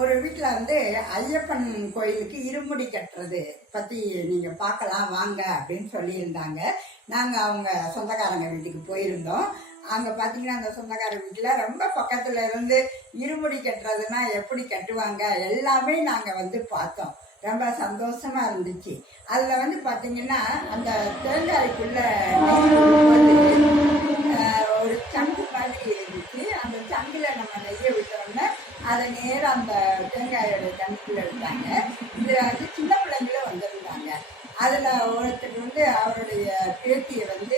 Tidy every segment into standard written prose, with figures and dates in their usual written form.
ஒரு வீட்டில் வந்து ஐயப்பன் கோயிலுக்கு இருமுடி கட்டுறது பற்றி நீங்கள் பார்க்கலாம் வாங்க அப்படின்னு சொல்லியிருந்தாங்க. நாங்கள் அவங்க சொந்தக்காரங்க வீட்டுக்கு போயிருந்தோம். அங்கே பார்த்தீங்கன்னா அந்த சொந்தக்கார வீட்டில் ரொம்ப பக்கத்தில் இருந்து இருமுடி கட்டுறதுன்னா எப்படி கட்டுவாங்க எல்லாமே நாங்கள் வந்து பார்த்தோம். ரொம்ப சந்தோஷமா இருந்துச்சு. அதில் வந்து பார்த்தீங்கன்னா அந்த தேங்காய்க்குள்ள ஒரு சங்கு மாதிரி இருந்துச்சு. அந்த சங்கில் நம்ம நெய்யை விட்டோம்னா அதை நேரம் அந்த தேங்காயோட கணக்குள்ள எடுத்தாங்க. இதில் வந்து சின்ன பிள்ளைங்களும் வந்திருந்தாங்க. அதில் ஒருத்தர் வந்து அவருடைய பேத்தியை வந்து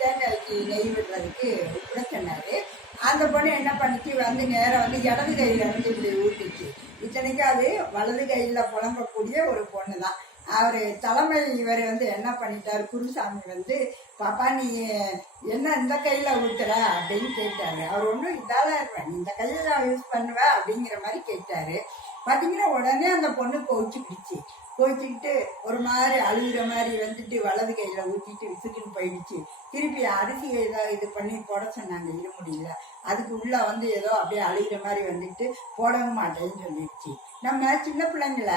தேங்காய்க்கு நெய் விடுறதுக்கு விட சொன்னார். அந்த பொண்ணு என்ன பண்ணிச்சு வந்து நேரம் வந்து இடது கையில் இருந்து இப்படி ஊட்டிச்சு. இத்தனைக்கும் அது வலது கையில் புலம்பக்கூடிய ஒரு பொண்ணு தான். அவர் தலைமை இவர் வந்து என்ன பண்ணிட்டார், குருசாமி வந்து பாப்பா நீ என்ன இந்த கையில் ஊத்துற அப்படின்னு கேட்டாரு. அவர் ஒன்றும் இதால இருப்பேன் இந்த கையில் நான் யூஸ் பண்ணுவேன் அப்படிங்கிற மாதிரி கேட்டாரு. பார்த்தீங்கன்னா உடனே அந்த பொண்ணு கோச்சிக்கிடுச்சு. கோச்சிக்கிட்டு ஒரு மாதிரி அழுகிற மாதிரி வந்துட்டு வலது கையில் ஊற்றிட்டு விசுக்குன்னு போயிடுச்சு. திருப்பி அரிசி ஏதோ இது பண்ணி போட சொன்னாங்க இருமுடியில். அதுக்கு உள்ள வந்து ஏதோ அப்படியே அழுகிற மாதிரி வந்துட்டு போடவும் மாட்டேன்னு சொல்லிடுச்சு. நம்ம சின்ன பிள்ளைங்கள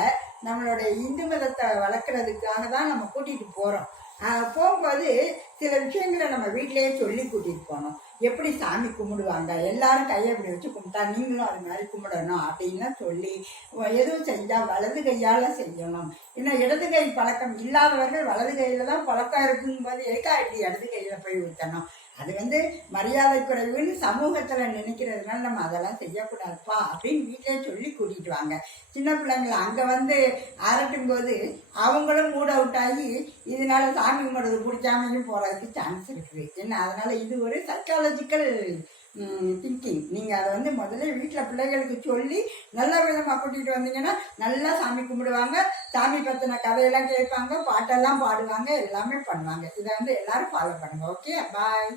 நம்மளோட இந்து மதத்தை வளர்க்குறதுக்காக தான் நம்ம கூட்டிகிட்டு போகிறோம். போகும்போது சில விஷயங்களை நம்ம வீட்டிலேயே சொல்லி கூட்டிகிட்டு போகணும். எப்படி சாமி கும்பிடுவாங்க, எல்லாரும் கையை இப்படி வச்சு கும்பிட்டா நீங்களும் அது மாதிரி கும்பிடணும் அப்படின்லாம் சொல்லி எதுவும் செஞ்சால் வலது கையால் செய்யணும். இன்னும் இடது கை பழக்கம் இல்லாதவர்கள் வலது கையில் தான் பழக்கம் இருக்கும்போது எதுக்கா இப்படி இடது கையில் போய் ஊற்றணும். அது வந்து மரியாதை குறைவுன்னு சமூகத்தில் நினைக்கிறதுனால நம்ம அதெல்லாம் செய்யக்கூடாதுப்பா அப்படின்னு வீட்டிலே சொல்லி கூட்டிகிட்டு வாங்க. சின்ன பிள்ளைங்களை அங்கே வந்து அரட்டும் போது அவங்களும் மூட் அவுட் ஆகி இதனால சாமி கும்பிட்றது பிடிச்சாமையும் போகிறதுக்கு சான்ஸ் இருக்குது. ஏன்னா அதனால் இது ஒரு சைக்காலஜிக்கல் திங்கிங். நீங்கள் அதை வந்து முதல்ல வீட்டில் பிள்ளைகளுக்கு சொல்லி நல்ல விதமாக கூட்டிகிட்டு வந்தீங்கன்னா நல்லா சாமி கும்பிடுவாங்க. சாமி பற்றின கதையெல்லாம் கேட்பாங்க, பாட்டெல்லாம் பாடுவாங்க, எல்லாமே பண்ணுவாங்க. இதை வந்து எல்லாரும் ஃபாலோ பண்ணுங்க. ஓகே, பாய்.